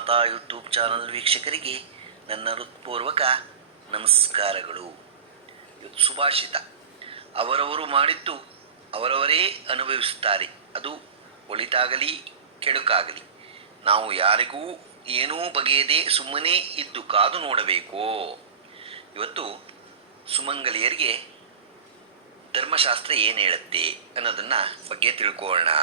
Chakramata YouTube channel ವೀಕ್ಷಕರಿಗೆ ನನ್ನ ಹೃತ್ಪೂರ್ವಕ ನಮಸ್ಕಾರಗಳು. ಸುಭಾಷಿತ: ಅವರವರು ಮಾಡಿದ್ದು ಅವರವರೇ ಅನುಭವಿಸುತ್ತಾರೆ. ಅದು ಒಳಿತಾಗಲಿ ಕೆಡುಕಾಗಲಿ ನಾವು ಯಾರಿಗೂ ಏನೂ ಬಗೆಯದೆ ಸುಮ್ಮನೆ ಇದ್ದು ಕಾದು ನೋಡಬೇಕೋ. ಇವತ್ತು ಸುಮಂಗಲಿಯರಿಗೆ ಧರ್ಮಶಾಸ್ತ್ರ ಏನು ಹೇಳುತ್ತೆ ಅನ್ನೋದನ್ನು ಬಗ್ಗೆ ತಿಳ್ಕೊಳ್ಳೋಣ.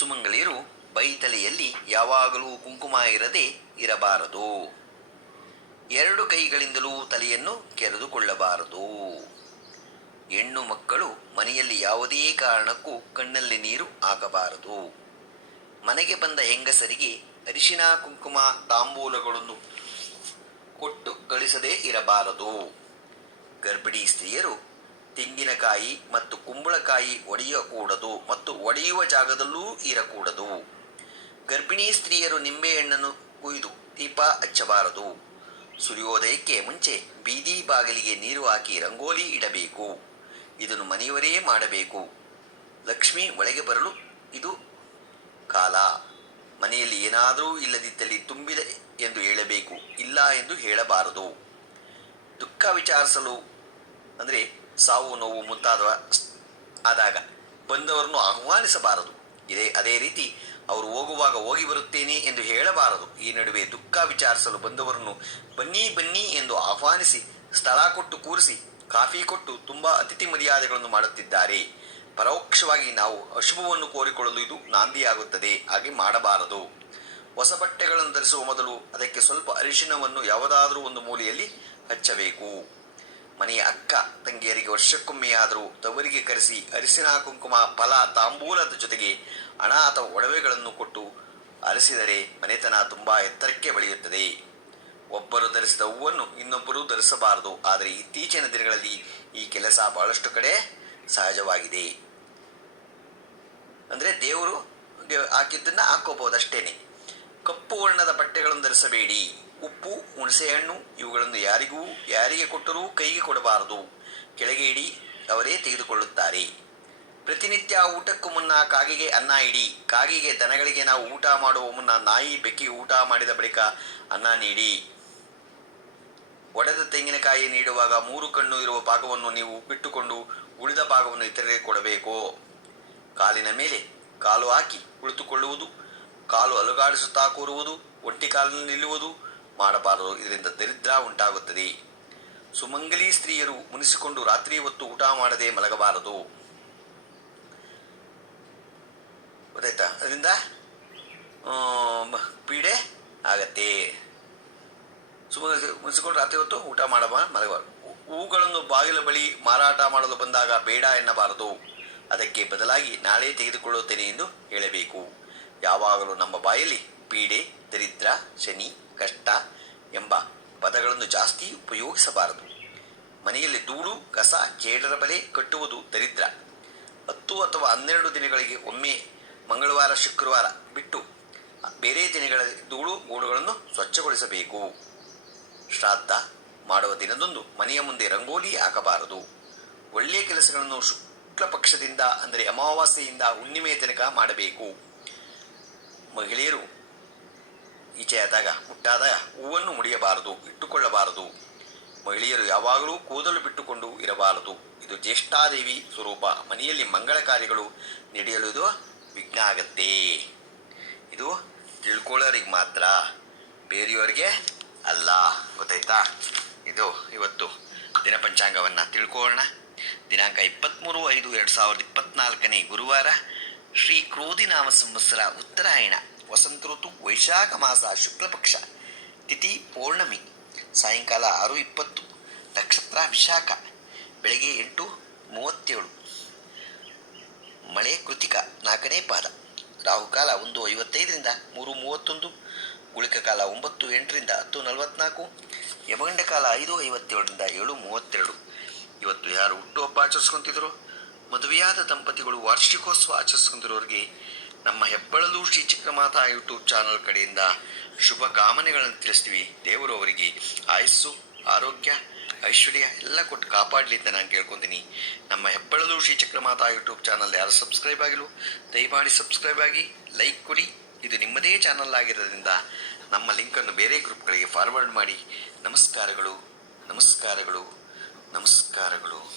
ಸುಮಂಗಲಿಯರು ಬೈತಲೆಯಲ್ಲಿ ಯಾವಾಗಲೂ ಕುಂಕುಮ ಇರದೆ ಇರಬಾರದು. ಎರಡು ಕೈಗಳಿಂದಲೂ ತಲೆಯನ್ನು ಕೆರೆದುಕೊಳ್ಳಬಾರದು. ಹೆಣ್ಣು ಮಕ್ಕಳು ಮನೆಯಲ್ಲಿ ಯಾವುದೇ ಕಾರಣಕ್ಕೂ ಕಣ್ಣಲ್ಲಿ ನೀರು ಹಾಕಬಾರದು. ಮನೆಗೆ ಬಂದ ಹೆಂಗಸರಿಗೆ ಅರಿಶಿನ ಕುಂಕುಮ ತಾಂಬೂಲಗಳನ್ನು ಕೊಟ್ಟು ಕಳಿಸದೇ ಇರಬಾರದು. ಗರ್ಭಿಣಿ ಸ್ತ್ರೀಯರು ತೆಂಗಿನಕಾಯಿ ಮತ್ತು ಕುಂಬಳಕಾಯಿ ಒಡೆಯಕೂಡದು ಮತ್ತು ಒಡೆಯುವ ಜಾಗದಲ್ಲೂ ಇರಕೂಡದು. ಗರ್ಭಿಣಿ ಸ್ತ್ರೀಯರು ನಿಂಬೆಹಣ್ಣನ್ನು ಕುಯ್ದು ದೀಪ ಹಚ್ಚಬಾರದು. ಸೂರ್ಯೋದಯಕ್ಕೆ ಮುಂಚೆ ಬೀದಿ ಬಾಗಿಲಿಗೆ ನೀರು ಹಾಕಿ ರಂಗೋಲಿ ಇಡಬೇಕು. ಇದನ್ನು ಮನೆಯವರೇ ಮಾಡಬೇಕು. ಲಕ್ಷ್ಮಿ ಒಳಗೆ ಬರಲು ಇದು ಕಾಲ. ಮನೆಯಲ್ಲಿ ಏನಾದರೂ ಇಲ್ಲದಿದ್ದಲ್ಲಿ ತುಂಬಿದೆ ಎಂದು ಹೇಳಬೇಕು, ಇಲ್ಲ ಎಂದು ಹೇಳಬಾರದು. ದುಃಖ ವಿಚಾರಿಸಲು ಅಂದರೆ ಸಾವು ನೋವು ಮುಂತಾದವ ಆದಾಗ ಬಂದವರನ್ನು ಆಹ್ವಾನಿಸಬಾರದು. ಅದೇ ರೀತಿ ಅವರು ಹೋಗುವಾಗ ಹೋಗಿ ಬರುತ್ತೇನೆ ಎಂದು ಹೇಳಬಾರದು. ಈ ನಡುವೆ ದುಃಖ ವಿಚಾರಿಸಲು ಬಂದವರನ್ನು ಬನ್ನಿ ಬನ್ನಿ ಎಂದು ಆಹ್ವಾನಿಸಿ ಸ್ಥಳ ಕೊಟ್ಟು ಕೂರಿಸಿ ಕಾಫಿ ಕೊಟ್ಟು ತುಂಬ ಅತಿಥಿ ಮರ್ಯಾದೆಗಳನ್ನು ಮಾಡುತ್ತಿದ್ದಾರೆ. ಪರೋಕ್ಷವಾಗಿ ನಾವು ಅಶುಭವನ್ನು ಕೋರಿಕೊಳ್ಳಲು ಇದು ನಾಂದಿಯಾಗುತ್ತದೆ. ಹಾಗೆ ಮಾಡಬಾರದು. ಹೊಸ ಬಟ್ಟೆಗಳನ್ನು ಧರಿಸುವ ಮೊದಲು ಅದಕ್ಕೆ ಸ್ವಲ್ಪ ಅರಿಶಿನವನ್ನು ಯಾವುದಾದರೂ ಒಂದು ಮೂಲೆಯಲ್ಲಿ ಹಚ್ಚಬೇಕು. ಮನೆಯ ಅಕ್ಕ ತಂಗಿಯರಿಗೆ ವರ್ಷಕ್ಕೊಮ್ಮೆಯಾದರೂ ತವರಿಗೆ ಕರೆಸಿ ಅರಿಶಿನ ಕುಂಕುಮ ಫಲ ತಾಂಬೂಲದ ಜೊತೆಗೆ ಹಣ ಅಥವಾ ಒಡವೆಗಳನ್ನು ಕೊಟ್ಟು ಅರಸಿದರೆ ಮನೆತನ ತುಂಬ ಎತ್ತರಕ್ಕೆ ಬೆಳೆಯುತ್ತದೆ. ಒಬ್ಬರು ಧರಿಸಿದ ಹೂವನ್ನು ಇನ್ನೊಬ್ಬರು ಧರಿಸಬಾರದು. ಆದರೆ ಇತ್ತೀಚಿನ ದಿನಗಳಲ್ಲಿ ಈ ಕೆಲಸ ಬಹಳಷ್ಟು ಕಡೆ ಸಹಜವಾಗಿದೆ. ಅಂದರೆ ದೇವರು ಹಾಕಿದ್ದನ್ನು ಹಾಕೋಬಹುದು ಅಷ್ಟೇನೆ. ಕಪ್ಪು ವರ್ಣದ ಬಟ್ಟೆಗಳನ್ನು ಧರಿಸಬೇಡಿ. ಉಪ್ಪು, ಹುಣಸೆಹಣ್ಣು ಇವುಗಳನ್ನು ಯಾರಿಗೆ ಕೊಟ್ಟರೂ ಕೈಗೆ ಕೊಡಬಾರದು. ಕೆಳಗೆ ಇಡಿ, ಅವರೇ ತೆಗೆದುಕೊಳ್ಳುತ್ತಾರೆ. ಪ್ರತಿನಿತ್ಯ ಊಟಕ್ಕೂ ಮುನ್ನ ಕಾಗೆಗೆ ಅನ್ನ ಇಡಿ. ಕಾಗೆಗೆ, ದನಗಳಿಗೆ ನಾವು ಊಟ ಮಾಡುವ ಮುನ್ನ ನಾಯಿ ಬೆಕ್ಕಿ ಊಟ ಮಾಡಿದ ಬಳಿಕ ಅನ್ನ ನೀಡಿ. ಒಡೆದ ತೆಂಗಿನಕಾಯಿ ನೀಡುವಾಗ 3 ಕಣ್ಣು ಇರುವ ಭಾಗವನ್ನು ನೀವು ಬಿಟ್ಟುಕೊಂಡು ಉಳಿದ ಭಾಗವನ್ನು ಇತರರಿಗೆ ಕೊಡಬೇಕು. ಕಾಲಿನ ಮೇಲೆ ಕಾಲು ಹಾಕಿ ಕುಳಿತುಕೊಳ್ಳುವುದು, ಕಾಲು ಅಲುಗಾಡಿಸುತ್ತಾ ಕೂರುವುದು, ಒಟ್ಟಿ ಕಾಲಿನಲ್ಲಿ ನಿಲ್ಲುವುದು ಮಾಡಬಾರದು. ಇದರಿಂದ ದರಿದ್ರ ಉಂಟಾಗುತ್ತದೆ. ಸುಮಂಗಲಿ ಸ್ತ್ರೀಯರು ಮುನಿಸಿಕೊಂಡು ರಾತ್ರಿ ಹೊತ್ತು ಊಟ ಮಾಡದೆ ಮಲಗಬಾರದು. ಗೊತ್ತಾಯ್ತಾ? ಅದರಿಂದ ಪೀಡೆ ಆಗತ್ತೆ. ಮುನಿಸಿಕೊಂಡು ರಾತ್ರಿ ಹೊತ್ತು ಊಟ ಮಲಗಬಾರದು. ಹೂಗಳನ್ನು ಬಾಗಿಲ ಬಳಿ ಮಾರಾಟ ಮಾಡಲು ಬಂದಾಗ ಬೇಡ ಎನ್ನಬಾರದು. ಅದಕ್ಕೆ ಬದಲಾಗಿ ನಾಳೆ ತೆಗೆದುಕೊಳ್ಳುತ್ತೇನೆ ಎಂದು ಹೇಳಬೇಕು. ಯಾವಾಗಲೂ ನಮ್ಮ ಬಾಯಲ್ಲಿ ಪೀಡೆ, ದರಿದ್ರ, ಶನಿ, ಕಷ್ಟ ಎಂಬ ಪದಗಳನ್ನು ಜಾಸ್ತಿ ಉಪಯೋಗಿಸಬಾರದು. ಮನೆಯಲ್ಲಿ ಧೂಳು, ಕಸ, ಕೇಡರ ಬಲೆ ಕಟ್ಟುವುದು ದರಿದ್ರ. 10 ಅಥವಾ 12 ದಿನಗಳಿಗೆ ಒಮ್ಮೆ ಮಂಗಳವಾರ, ಶುಕ್ರವಾರ ಬಿಟ್ಟು ಬೇರೆ ದಿನಗಳ ಧೂಳು ಗೂಡುಗಳನ್ನು ಸ್ವಚ್ಛಗೊಳಿಸಬೇಕು. ಶ್ರಾದ್ದ ಮಾಡುವ ದಿನದಂದು ಮನೆಯ ಮುಂದೆ ರಂಗೋಲಿ ಹಾಕಬಾರದು. ಒಳ್ಳೆಯ ಕೆಲಸಗಳನ್ನು ಶುಕ್ಲ ಪಕ್ಷದಿಂದ ಅಂದರೆ ಅಮಾವಾಸ್ಯೆಯಿಂದ ಹುಣ್ಣಿಮೆಯ ತನಕ ಮಾಡಬೇಕು. ಮಹಿಳೆಯರು ಈಚೆಯಾದಾಗ ಮುಟ್ಟಾದಾಗ ಹೂವನ್ನು ಮುಡಿಯಬಾರದು, ಇಟ್ಟುಕೊಳ್ಳಬಾರದು. ಮಹಿಳೆಯರು ಯಾವಾಗಲೂ ಕೂದಲು ಬಿಟ್ಟುಕೊಂಡು ಇರಬಾರದು. ಇದು ಜ್ಯೇಷ್ಠಾದೇವಿ ಸ್ವರೂಪ. ಮನೆಯಲ್ಲಿ ಮಂಗಳ ಕಾರ್ಯಗಳು ನಡೆಯಲು ಇದು ವಿಘ್ನ ಆಗತ್ತೆ. ಇದು ತಿಳ್ಕೊಳ್ಳೋರಿಗೆ ಮಾತ್ರ, ಬೇರೆಯವರಿಗೆ ಅಲ್ಲ. ಗೊತ್ತಾಯ್ತಾ? ಇದು ಇವತ್ತು ದಿನ ಪಂಚಾಂಗವನ್ನು ತಿಳ್ಕೊಳ್ಳೋಣ. ದಿನಾಂಕ 23/5/2024 ಗುರುವಾರ, ಶ್ರೀ ಕ್ರೋಧಿನಾಮ ಸಂವತ್ಸರ, ಉತ್ತರಾಯಣ, ವಸಂತ ಋತು, ವೈಶಾಖ ಮಾಸ, ಶುಕ್ಲ ಪಕ್ಷ, ತಿಥಿ ಪೌರ್ಣಮಿ, ಸಾಯಂಕಾಲ 6:20, ನಕ್ಷತ್ರ ವಿಶಾಖ, ಬೆಳಗ್ಗೆ 8:37, ಮಳೆ ಕೃತಿಕ 4ನೇ ಪಾದ, ರಾಹುಕಾಲ 1:55ರಿಂದ 3:31, ಗುಳಿಕ ಕಾಲ 9:08ರಿಂದ 10:44, ಯಮಗಂಡ ಕಾಲ 5:57ರಿಂದ 7:32. ಇವತ್ತು ಯಾರು ಹುಟ್ಟುಹಬ್ಬ ಆಚರಿಸ್ಕೊತಿದ್ರು, ಮದುವೆಯಾದ ದಂಪತಿಗಳು ವಾರ್ಷಿಕೋತ್ಸವ ಆಚರಿಸ್ಕೊಂಡಿರೋರಿಗೆ ನಮ್ಮ ಹೆಬ್ಬಳಲು ಶ್ರೀ ಚಕ್ರಮಾತಾ ಯೂಟ್ಯೂಬ್ ಚಾನಲ್ ಕಡೆಯಿಂದ ಶುಭ ಕಾಮನೆಗಳನ್ನು ತಿಳಿಸ್ತೀವಿ. ದೇವರು ಅವರಿಗೆ ಆಯಸ್ಸು, ಆರೋಗ್ಯ, ಐಶ್ವರ್ಯ ಎಲ್ಲ ಕೊಟ್ಟು ಕಾಪಾಡಲಿ ಅಂತ ನಾನು ಕೇಳ್ಕೊತೀನಿ. ನಮ್ಮ ಹೆಬ್ಬಳಲು ಶ್ರೀ ಚಕ್ರಮಾತಾ ಯೂಟ್ಯೂಬ್ ಚಾನಲ್ ಯಾರು ಸಬ್ಸ್ಕ್ರೈಬ್ ಆಗಿಲ್ಲ, ದಯಮಾಡಿ ಸಬ್ಸ್ಕ್ರೈಬ್ ಆಗಿ, ಲೈಕ್ ಕೊಡಿ, ಇದು ನಿಮ್ಮದೇ ಚಾನಲ್ ಆಗಿರೋದ್ರಿಂದ ನಮ್ಮ ಲಿಂಕನ್ನು ಬೇರೆ ಗ್ರೂಪ್ಗಳಿಗೆ ಫಾರ್ವರ್ಡ್ ಮಾಡಿ. ನಮಸ್ಕಾರಗಳು, ನಮಸ್ಕಾರಗಳು, ನಮಸ್ಕಾರಗಳು.